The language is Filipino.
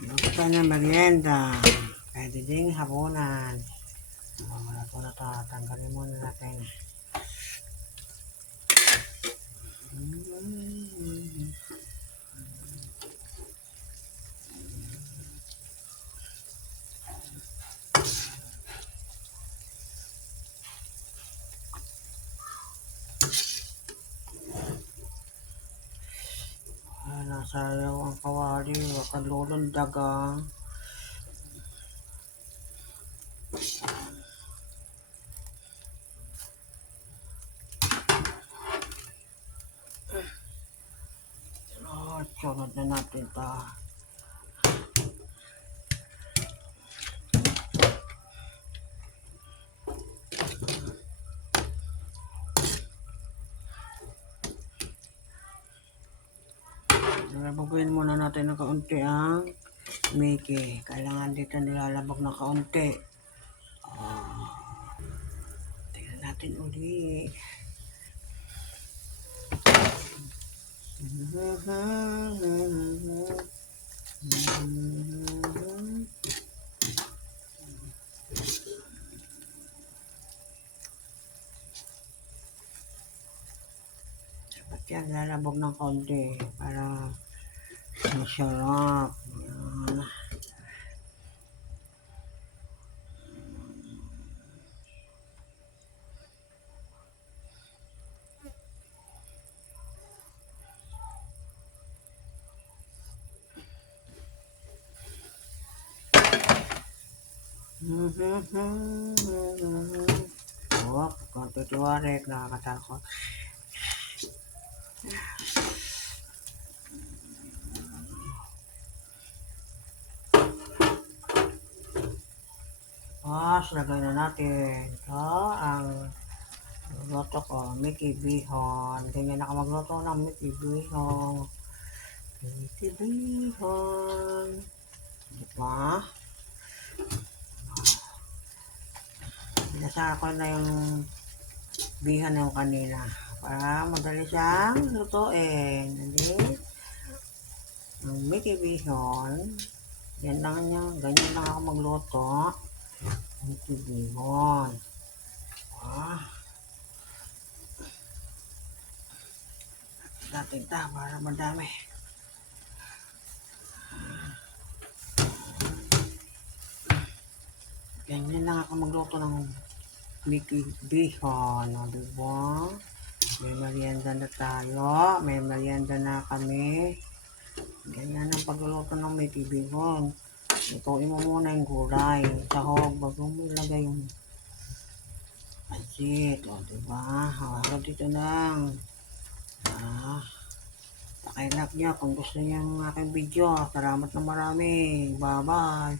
Basta na merienda. Pwede ding hapunan. Wala po na ito. Tanggalin muna natin. Nasayaw ang kawali. Wakad lulong dagang. Sunod na natin ito. Nalabaguin muna natin ng kaunti ang Mickey. Kailangan dito nilalabag ng kaunti. Tingnan natin uli. Dapat yan, lalabog ng kaunti para masarap. Yan. Oh, konti tiwarek, nakakatakot. Lagay na natin ito ang luto ko, Mickey Bihon. Ganyan ako magluto ng Mickey Bihon. Mickey Bihon. Diba? Binasa ko na yung bihon yung kanina para madali siyang lutuin. Hindi? Ang Mickey Bihon. Yan lang yan. Ganyan lang ako magluto. Mickey Bihon. Natin ito para madami. Ganyan lang ako magluto ng Mickey Bihon. O, diba? May merienda na tayo. May merienda na kami. Ganyan ang pagluluto ng Mickey Bihon. Ituin mo muna yung gulay. Sahog. Bago mo ilagay yung pansit. O, diba? Hawag dito lang. Pakilak niya kung gusto niya ng aking video. Salamat na marami. Bye-bye.